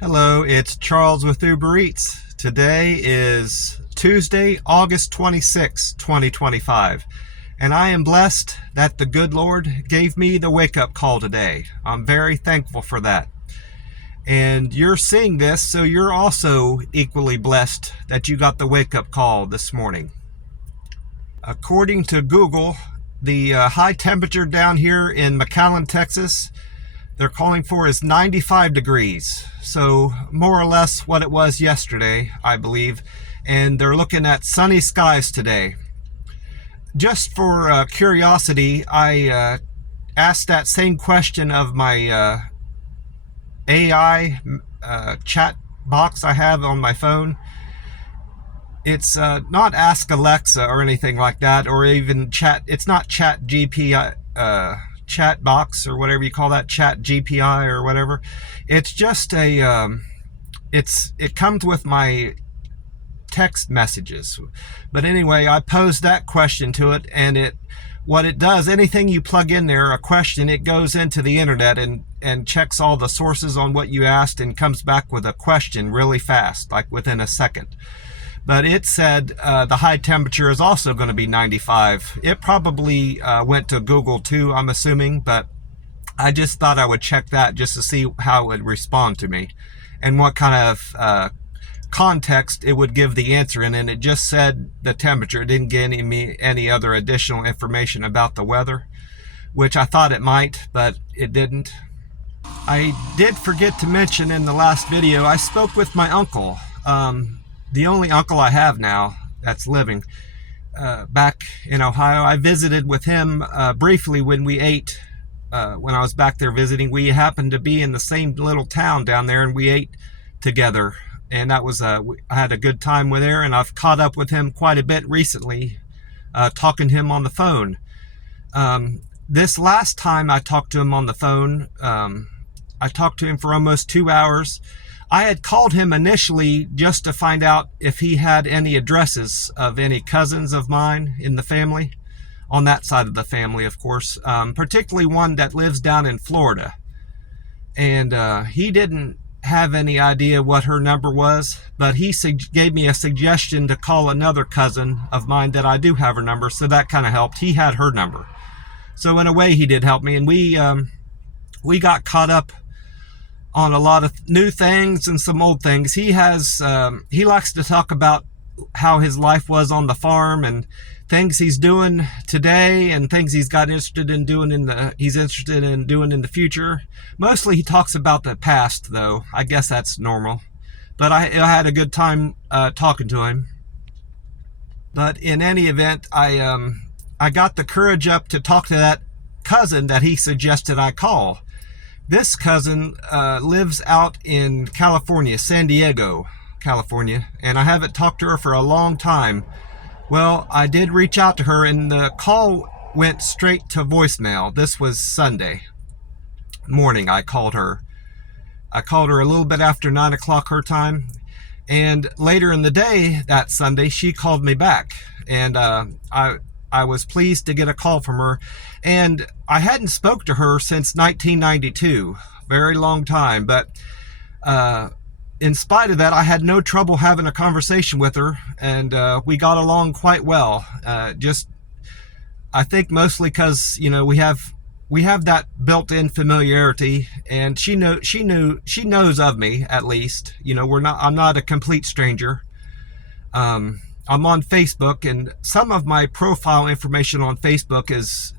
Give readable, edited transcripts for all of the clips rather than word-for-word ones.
Hello, it's Charles with Uber Eats. Today is Tuesday, August 26, 2025, and I am blessed that the good Lord gave me the wake-up call today. I'm very thankful for that. And you're seeing this, so you're also equally blessed that you got the wake-up call this morning. According to Google, the high temperature down here in McAllen, Texas, they're calling for is 95 degrees. So more or less what it was yesterday, I believe. And they're looking at sunny skies today. Just for curiosity, I asked that same question of my AI chat box I have on my phone. It's not Ask Alexa or anything like that, or even chat. It's not Chat GP. Chat box or whatever you call that, Chat GPI or whatever. It's just a it comes with my text messages. But anyway, I posed that question to it, and what it does, anything you plug in there, a question, it goes into the internet and checks all the sources on what you asked and comes back with a question really fast, like within a second. But it said the high temperature is also going to be 95. It probably went to Google too, I'm assuming, but I just thought I would check that just to see how it would respond to me and what kind of context it would give the answer in. And it just said the temperature. It didn't give me any other additional information about the weather, which I thought it might, but it didn't. I did forget to mention in the last video, I spoke with my uncle. The only uncle I have now that's living back in Ohio. I visited with him briefly when we ate, when I was back there visiting. We happened to be in the same little town down there, and we ate together. And that was, I had a good time with there, and I've caught up with him quite a bit recently, talking to him on the phone. This last time I talked to him on the phone, I talked to him for almost 2 hours. I had called him initially just to find out if he had any addresses of any cousins of mine in the family, on that side of the family, of course, particularly one that lives down in Florida. And he didn't have any idea what her number was, but he gave me a suggestion to call another cousin of mine that I do have her number, so that kind of helped. He had her number. So in a way, he did help me, and we got caught up on a lot of new things and some old things. He likes to talk about how his life was on the farm and things he's doing today and things he's got interested in doing in the future. Mostly he talks about the past, though. I guess that's normal. But I had a good time talking to him. But in any event, I got the courage up to talk to that cousin that he suggested I call. This cousin lives out in California, San Diego, California, and I haven't talked to her for a long time. Well, I did reach out to her, and the call went straight to voicemail. This was Sunday morning. I called her. I called her a little bit after 9 o'clock her time, and later in the day that Sunday, she called me back, and I was pleased to get a call from her. And I hadn't spoke to her since 1992, very long time, but in spite of that, I had no trouble having a conversation with her, and we got along quite well. I think mostly because, we have that built-in familiarity, and she knows of me, at least. I'm not a complete stranger. I'm on Facebook, and some of my profile information on Facebook is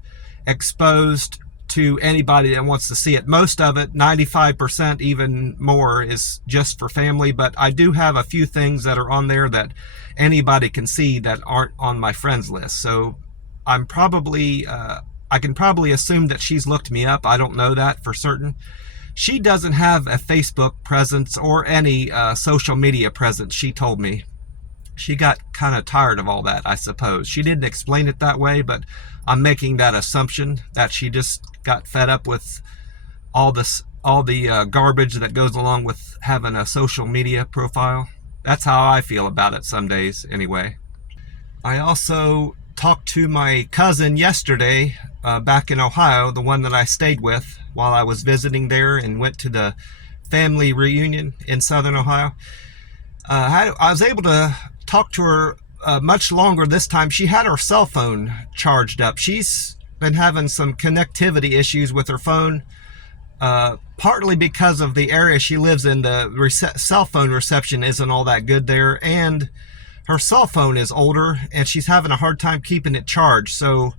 exposed to anybody that wants to see it. Most of it, 95%, even more, is just for family, but I do have a few things that are on there that anybody can see that aren't on my friends list. So I can probably assume that she's looked me up. I don't know that for certain. She doesn't have a Facebook presence or any social media presence, she told me. She got kind of tired of all that, I suppose. She didn't explain it that way, but I'm making that assumption that she just got fed up with all the garbage that goes along with having a social media profile. That's how I feel about it some days, anyway. I also talked to my cousin yesterday back in Ohio, the one that I stayed with while I was visiting there, and went to the family reunion in Southern Ohio. I was able to talk to her much longer this time. She had her cell phone charged up. She's been having some connectivity issues with her phone, partly because of the area she lives in. The cell phone reception isn't all that good there, and her cell phone is older, and she's having a hard time keeping it charged. So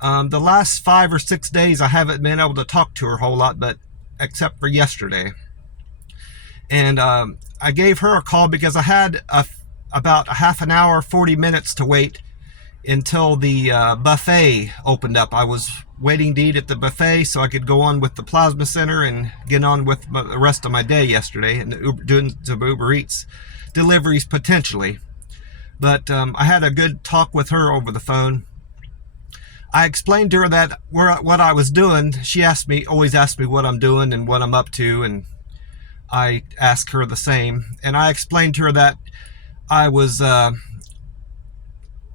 the last 5 or 6 days, I haven't been able to talk to her a whole lot, but except for yesterday. And I gave her a call because I had about a half an hour, 40 minutes to wait until the buffet opened up. I was waiting to eat at the buffet so I could go on with the plasma center and get on with the rest of my day yesterday and doing some Uber Eats deliveries potentially. But I had a good talk with her over the phone. I explained to her that what I was doing. She always asked me what I'm doing and what I'm up to, and I asked her the same. And I explained to her that I was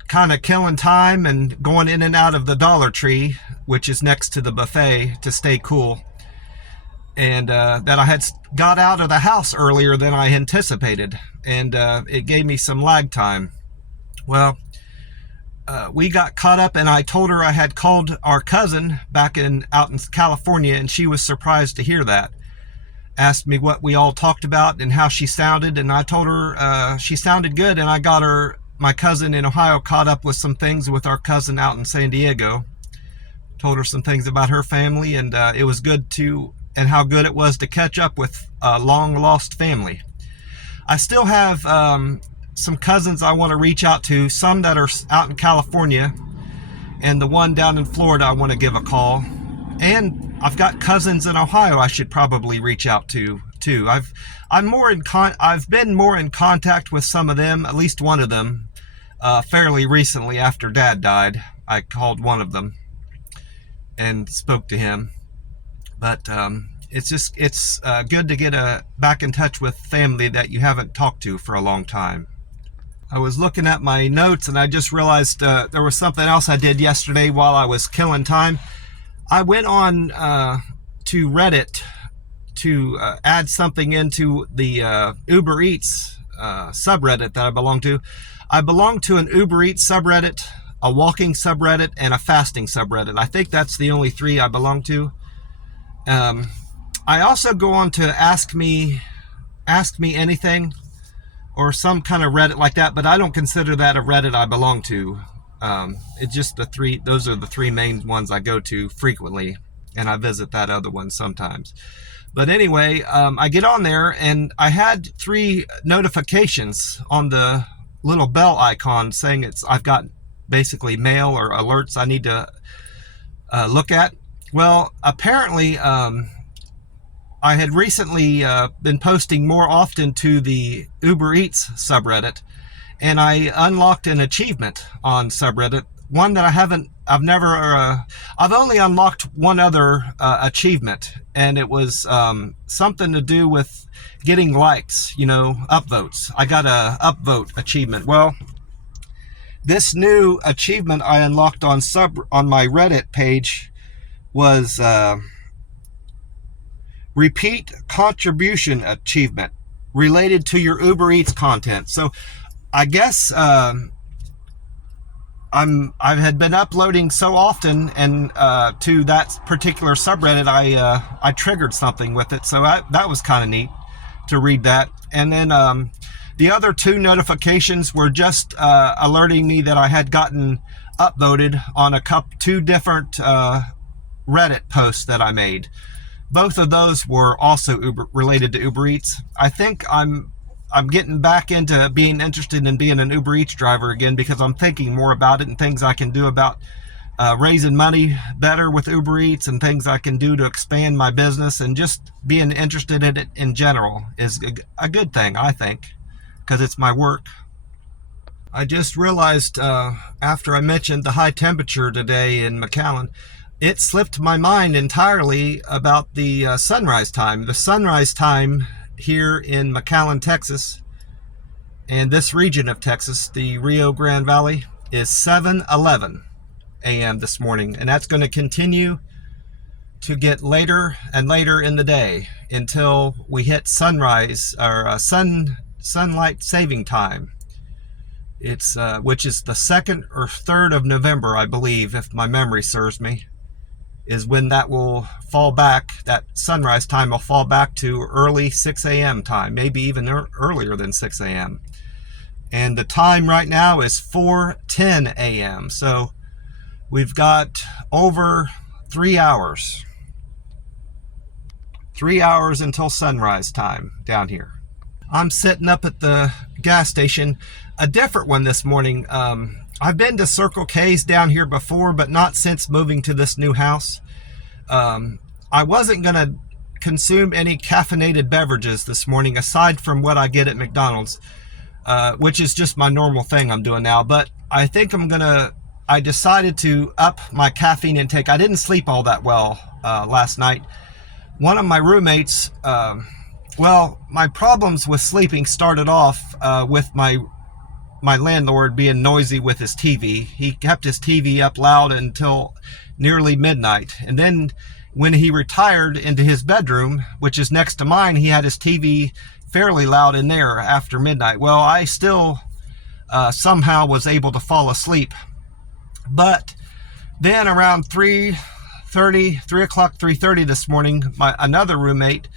kind of killing time and going in and out of the Dollar Tree, which is next to the buffet, to stay cool. And that I had got out of the house earlier than I anticipated. And it gave me some lag time. Well, we got caught up, and I told her I had called our cousin out in California, and she was surprised to hear that. Asked me what we all talked about and how she sounded, and I told her she sounded good, and I got my cousin in Ohio caught up with some things with our cousin out in San Diego. Told her some things about her family, and it was good and how good it was to catch up with a long lost family. I still have some cousins I want to reach out to, some that are out in California, and the one down in Florida I want to give a call. And I've got cousins in Ohio I should probably reach out to too. I've been more in contact with some of them, at least one of them, fairly recently after Dad died. I called one of them and spoke to him. But it's good to get back in touch with family that you haven't talked to for a long time. I was looking at my notes, and I just realized there was something else I did yesterday while I was killing time. I went on to Reddit to add something into the Uber Eats subreddit that I belong to. I belong to an Uber Eats subreddit, a walking subreddit, and a fasting subreddit. I think that's the only 3 I belong to. I also go on to Ask Me Anything, or some kind of Reddit like that, but I don't consider that a Reddit I belong to. It's just those are the 3 main ones I go to frequently, and I visit that other one sometimes. But anyway, I get on there, and I had 3 notifications on the little bell icon saying I've got basically mail or alerts I need to look at. Well, apparently, I had recently been posting more often to the Uber Eats subreddit, and I unlocked an achievement on subreddit, one that I've only unlocked one other achievement, and it was something to do with getting likes, upvotes. I got a upvote achievement. Well, this new achievement I unlocked on my Reddit page was repeat contribution achievement related to your Uber Eats content. So I guess I had been uploading so often, and to that particular subreddit, I triggered something with it. So that was kind of neat to read that. And then the other 2 notifications were just alerting me that I had gotten upvoted on 2 different Reddit posts that I made. Both of those were also related to Uber Eats. I think I'm getting back into being interested in being an Uber Eats driver again, because I'm thinking more about it and things I can do about raising money better with Uber Eats, and things I can do to expand my business, and just being interested in it in general is a good thing, I think, because it's my work. I just realized after I mentioned the high temperature today in McAllen, it slipped my mind entirely about the sunrise time. The sunrise time here in McAllen, Texas, and this region of Texas, the Rio Grande Valley, is 7:11 a.m. this morning, and that's going to continue to get later and later in the day. until we hit sunrise, or sunlight saving time. It's which is the 2nd or 3rd of November, I believe, if my memory serves me, is when that will fall back. That sunrise time will fall back to early 6 a.m. time, maybe even earlier than 6 a.m. And the time right now is 4:10 a.m. So we've got over 3 hours. 3 hours until sunrise time down here. I'm sitting up at the gas station, a different one this morning. I've been to Circle K's down here before, but not since moving to this new house. I wasn't going to consume any caffeinated beverages this morning, aside from what I get at McDonald's, which is just my normal thing I'm doing now. But I think I decided to up my caffeine intake. I didn't sleep all that well last night. One of my roommates, well, my problems with sleeping started off with my landlord being noisy with his TV. He kept his TV up loud until nearly midnight. And then when he retired into his bedroom, which is next to mine, he had his TV fairly loud in there after midnight. Well, I still somehow was able to fall asleep. But then around 3:30 this morning, another roommate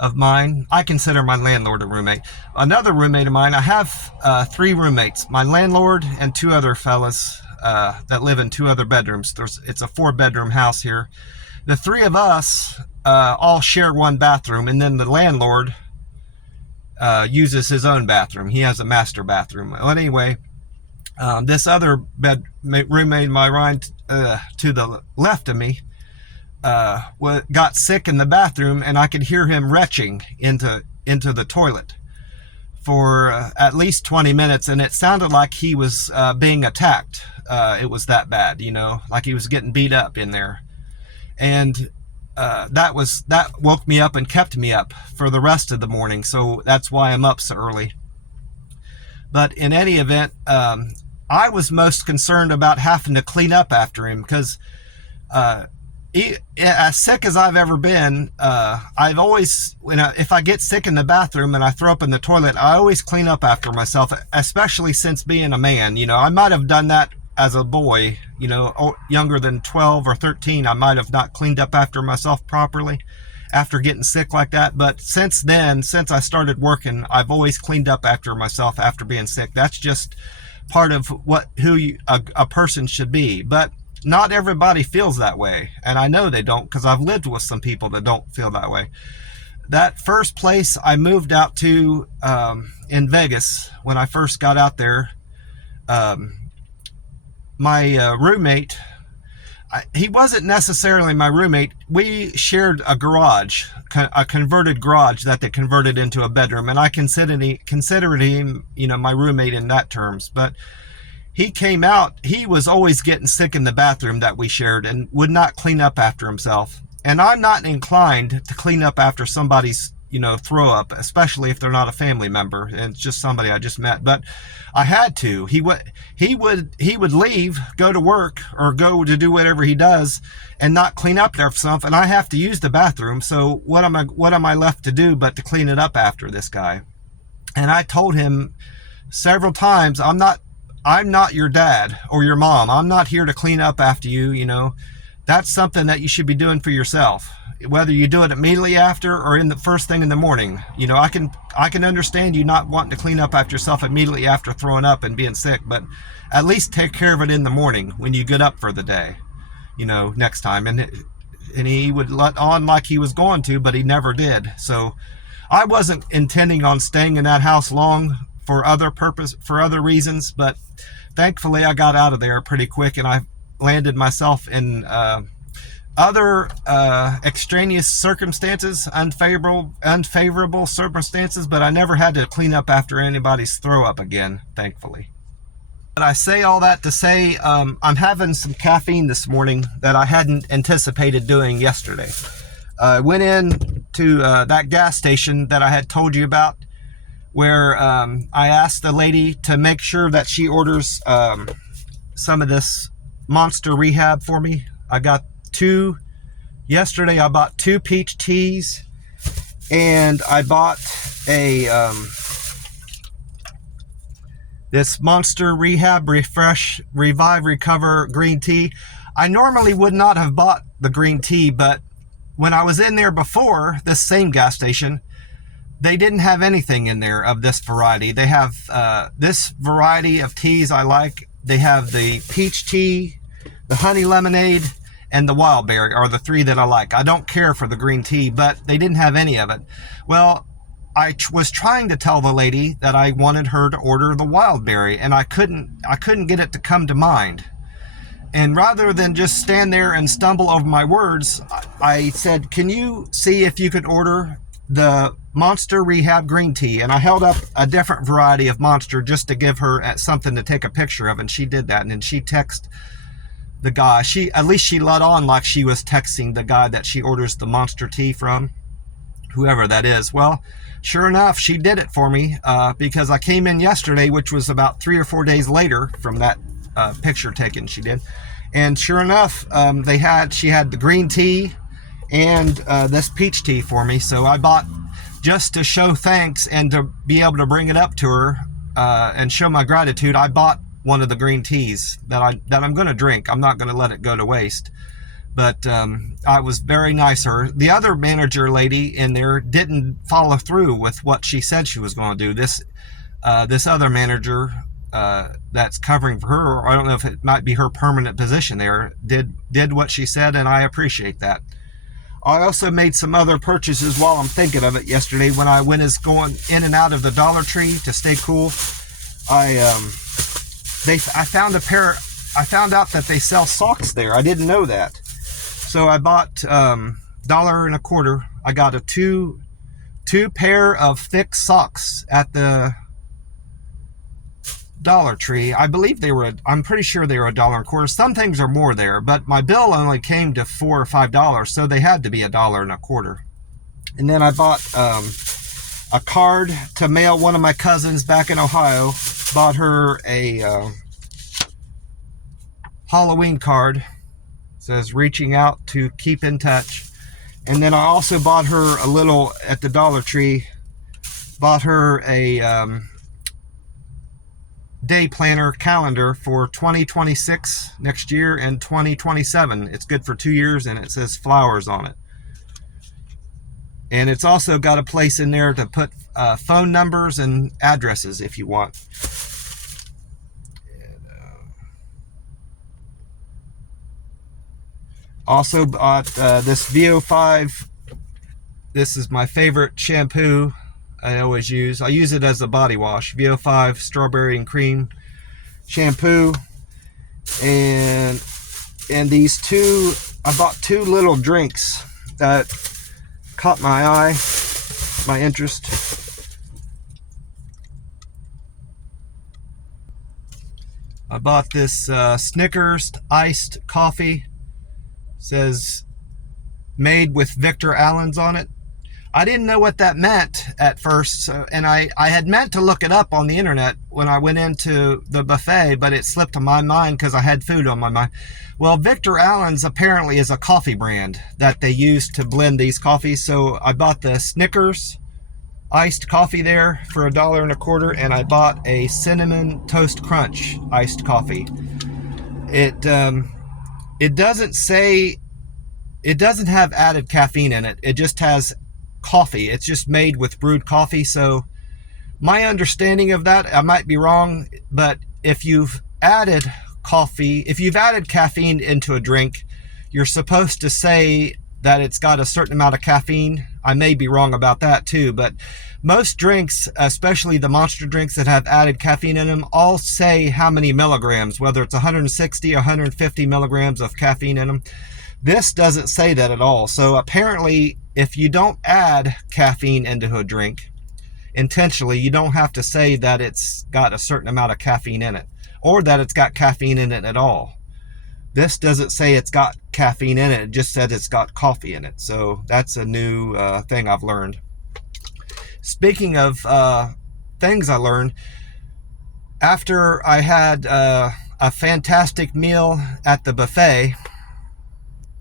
of mine, I consider my landlord a roommate. Another roommate of mine, I have 3 roommates, my landlord and 2 other fellas that live in 2 other bedrooms. It's a 4-bedroom house here. The 3 of us all share one bathroom, and then the landlord uses his own bathroom. He has a master bathroom. Well, anyway, this other roommate of mine to the left of me got sick in the bathroom, and I could hear him retching into the toilet for at least 20 minutes, and it sounded like he was being attacked. It was that bad, like he was getting beat up in there. And that woke me up and kept me up for the rest of the morning, so that's why I'm up so early. But in any event, I was most concerned about having to clean up after him, because as sick as I've ever been, I've always, if I get sick in the bathroom and I throw up in the toilet, I always clean up after myself, especially since being a man. I might have done that as a boy, younger than 12 or 13. I might have not cleaned up after myself properly after getting sick like that. But since then, since I started working, I've always cleaned up after myself after being sick. That's just part of who a person should be. But not everybody feels that way, and I know they don't, because I've lived with some people that don't feel that way. That first place I moved out to in Vegas, when I first got out there, my roommate, he wasn't necessarily my roommate. We shared a garage, a converted garage that they converted into a bedroom, and I considered him, my roommate in that terms. But he came out, he was always getting sick in the bathroom that we shared and would not clean up after himself. And I'm not inclined to clean up after somebody's, throw up, especially if they're not a family member and it's just somebody I just met. But I had to. He would leave, go to work or go to do whatever he does and not clean up there for himself, and I have to use the bathroom. So what am I left to do but to clean it up after this guy? And I told him several times, I'm not your dad or your mom. I'm not here to clean up after you. That's something that you should be doing for yourself, whether you do it immediately after or in the first thing in the morning. I can understand you not wanting to clean up after yourself immediately after throwing up and being sick, but at least take care of it in the morning when you get up for the day, next time. And he would let on like he was going to, but he never did. So I wasn't intending on staying in that house long for other reasons, but thankfully I got out of there pretty quick, and I landed myself in other extraneous circumstances, unfavorable circumstances, but I never had to clean up after anybody's throw up again, thankfully. But I say all that to say I'm having some caffeine this morning that I hadn't anticipated doing yesterday. I went in to that gas station that I had told you about, where I asked the lady to make sure that she orders some of this Monster Rehab for me. I got 2 yesterday. I bought 2 peach teas And I bought a this Monster Rehab Refresh Revive Recover green tea. I normally would not have bought the green tea, but when I was in there before, this same gas station, they didn't have anything in there of this variety. They have this variety of teas I like. They have the peach tea, the honey lemonade, and the wild berry are the three that I like. I don't care for the green tea, but they didn't have any of it. Well, I was trying to tell the lady that I wanted her to order the wild berry, and I couldn't get it to come to mind. And rather than just stand there and stumble over my words, I said, can you see if you could order the Monster Rehab green tea? And I held up a different variety of Monster just to give her something to take a picture of, and she did that. And then she texted the guy. At least she let on like she was texting the guy that she orders the Monster tea from, whoever that is. Well, sure enough, she did it for me because I came in yesterday, which was about 3 or 4 days later from that picture taken she did. And sure enough, she had the green tea and this peach tea for me. So I bought, just to show thanks and to be able to bring it up to her and show my gratitude, I bought one of the green teas that I'm going to drink. I'm not going to let it go to waste. But I was very nice. The other manager lady in there didn't follow through with what she said she was going to do. This other manager that's covering for her, or I don't know if it might be her permanent position there, did what she said, and I appreciate that. I also made some other purchases while I'm thinking of it yesterday when I went going in and out of the Dollar Tree to stay cool. I found out that they sell socks there. I didn't know that. So I bought $1.25. I got a two pair of thick socks at the Dollar Tree. I believe I'm pretty sure they were $1.25. Some things are more there, but my bill only came to $4 or $5, so they had to be $1.25. And then I bought a card to mail one of my cousins back in Ohio. Bought her a Halloween card. It says reaching out to keep in touch. And then I also bought her a little at the Dollar Tree. Bought her a day planner calendar for 2026 next year and 2027. It's good for 2 years, and it says flowers on it. And it's also got a place in there to put phone numbers and addresses if you want. Also bought this VO5. This is my favorite shampoo I always use. I use it as a body wash. VO5 strawberry and cream shampoo. And these two, I bought 2 little drinks that caught my interest. I bought this Snickers iced coffee. It says made with Victor Allen's on it. I didn't know what that meant at first, and I had meant to look it up on the internet when I went into the buffet, but it slipped to my mind because I had food on my mind. Well, Victor Allen's apparently is a coffee brand that they use to blend these coffees, so I bought the Snickers iced coffee there for $1.25, and I bought a Cinnamon Toast Crunch iced coffee. It doesn't have added caffeine in it. It just has coffee. It's just made with brewed coffee. So my understanding of that, I might be wrong, but if you've added caffeine into a drink, you're supposed to say that it's got a certain amount of caffeine. I may be wrong about that too, but most drinks, especially the monster drinks that have added caffeine in them, all say how many milligrams, whether it's 160 or 150 milligrams of caffeine in them. This doesn't say that at all. So apparently, if you don't add caffeine into a drink intentionally, you don't have to say that it's got a certain amount of caffeine in it, or that it's got caffeine in it at all. This doesn't say it's got caffeine in it. It just said it's got coffee in it. So that's a new thing I've learned. Speaking of things I learned, after I had a fantastic meal at the buffet,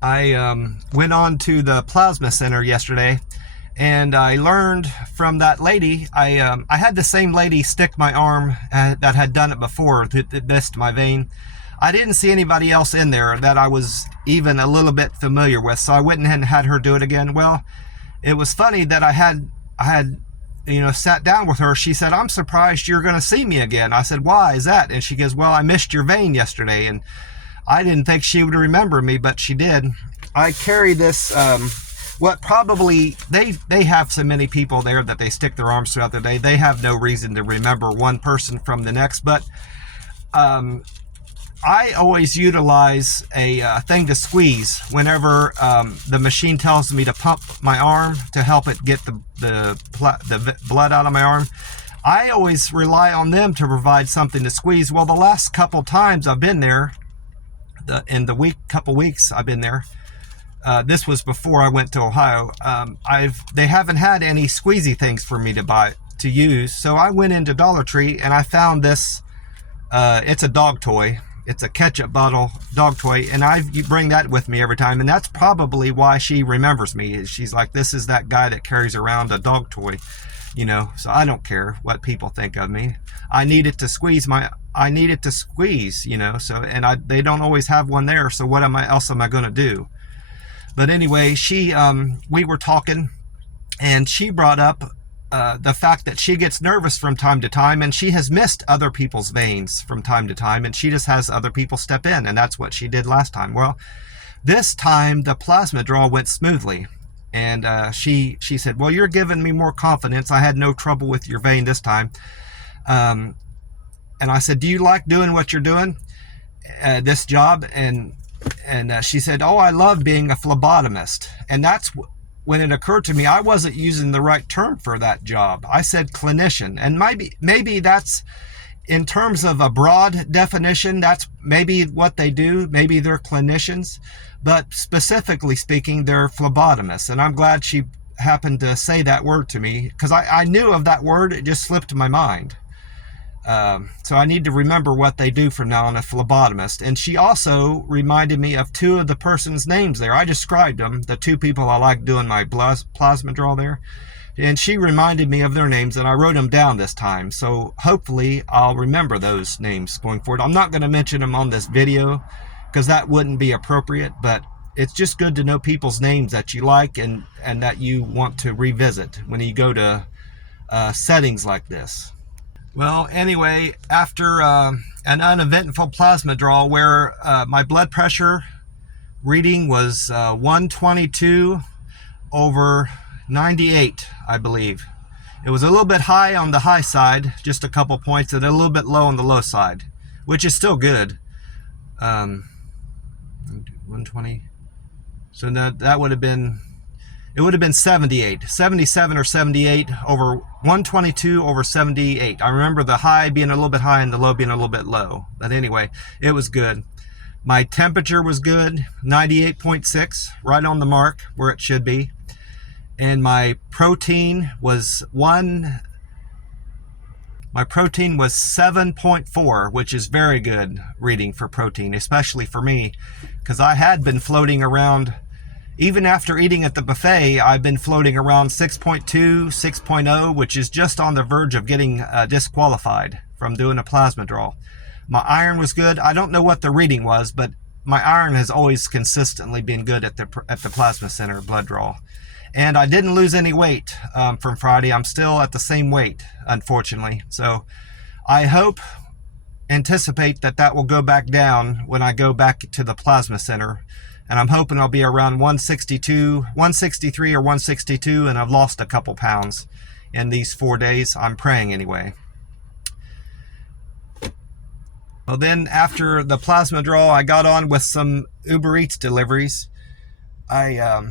I went on to the plasma center yesterday, And I learned from that lady, I had the same lady stick my arm that had done it before, that missed my vein. I didn't see anybody else in there that I was even a little bit familiar with, so I went and had her do it again. Well, it was funny that I had sat down with her. She said, "I'm surprised you're going to see me again." I said, "Why is that?" And she goes, "Well, I missed your vein yesterday." And I didn't think she would remember me, but she did. I carry this, what probably, they have so many people there that they stick their arms throughout the day. They have no reason to remember one person from the next, but I always utilize a thing to squeeze whenever the machine tells me to pump my arm to help it get the blood out of my arm. I always rely on them to provide something to squeeze. Well, the last couple times I've been there, in the couple weeks I've been there, this was before I went to Ohio, they haven't had any squeezy things for me to use. So I went into Dollar Tree and I found this, it's a dog toy. It's a ketchup bottle dog toy, and you bring that with me every time, and that's probably why she remembers me. She's like, this is that guy that carries around a dog toy, so I don't care what people think of me. I need it to squeeze, so, and they don't always have one there, so what else am I going to do? But anyway, we were talking, and she brought up the fact that she gets nervous from time to time, and she has missed other people's veins from time to time, and she just has other people step in, and that's what she did last time. Well, this time the plasma draw went smoothly, and she said, "Well, you're giving me more confidence. I had no trouble with your vein this time." And I said, "Do you like doing what you're doing, this job?" And she said, "Oh, I love being a phlebotomist." And that's when it occurred to me, I wasn't using the right term for that job. I said clinician, and maybe that's, in terms of a broad definition, that's maybe what they do. Maybe they're clinicians, but specifically speaking, they're phlebotomists. And I'm glad she happened to say that word to me, because I knew of that word, it just slipped my mind. So I need to remember what they do from now on, a phlebotomist. And she also reminded me of two of the person's names there. I described them, the two people I like doing my plasma draw there. And she reminded me of their names, and I wrote them down this time. So hopefully I'll remember those names going forward. I'm not going to mention them on this video because that wouldn't be appropriate, but it's just good to know people's names that you like and that you want to revisit when you go to settings like this. Well, anyway, after an uneventful plasma draw where my blood pressure reading was 122/98, I believe. It was a little bit high on the high side, just a couple points, and a little bit low on the low side, which is still good. 120. So that would have been, it would have been 77 or 78 over 122/78. I remember the high being a little bit high and the low being a little bit low. But anyway, it was good. My temperature was good, 98.6, right on the mark where it should be. And my protein was 7.4, which is very good reading for protein, especially for me, because I had been floating around. Even after eating at the buffet, I've been floating around 6.2, 6.0, which is just on the verge of getting disqualified from doing a plasma draw. My iron was good. I don't know what the reading was, but my iron has always consistently been good at the plasma center blood draw. And I didn't lose any weight from Friday. I'm still at the same weight, unfortunately. So I anticipate that will go back down when I go back to the plasma center. And I'm hoping I'll be around 163 or 162, and I've lost a couple pounds in these 4 days. I'm praying anyway. Well, then after the plasma draw, I got on with some Uber Eats deliveries. I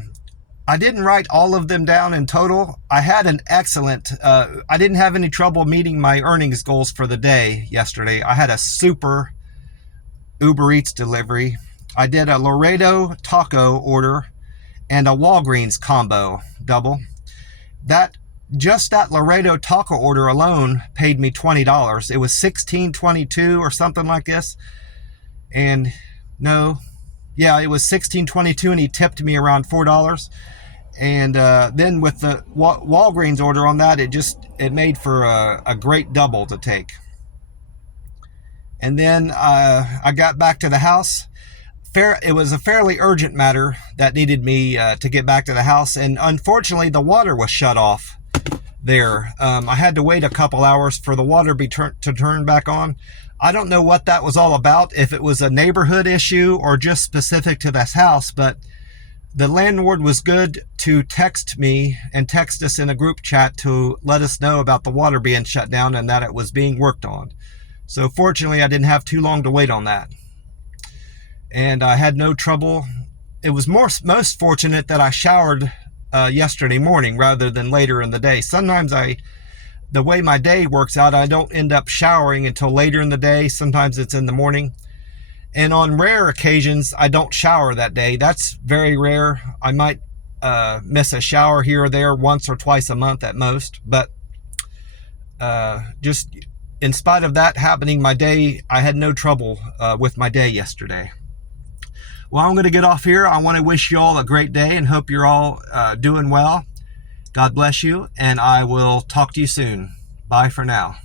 didn't write all of them down in total. I had an excellent, I didn't have any trouble meeting my earnings goals for the day yesterday. I had a super Uber Eats delivery. I did a Laredo Taco order and a Walgreens combo double. Just that Laredo Taco order alone paid me $20. It was $16.22 or something like this. And it was $16.22, and he tipped me around $4. And then with the Walgreens order on that, it made for a great double to take. And then I got back to the house. It was a fairly urgent matter that needed me to get back to the house, and unfortunately the water was shut off there. I had to wait a couple hours for the water to turn back on. I don't know what that was all about, if it was a neighborhood issue or just specific to this house, but the landlord was good to text me and text us in a group chat to let us know about the water being shut down and that it was being worked on. So fortunately, I didn't have too long to wait on that. And I had no trouble. It was most fortunate that I showered yesterday morning rather than later in the day. Sometimes the way my day works out, I don't end up showering until later in the day. Sometimes it's in the morning. And on rare occasions, I don't shower that day. That's very rare. I might miss a shower here or there once or twice a month at most. But just in spite of that happening, I had no trouble with my day yesterday. Well, I'm going to get off here. I want to wish you all a great day and hope you're all doing well. God bless you, and I will talk to you soon. Bye for now.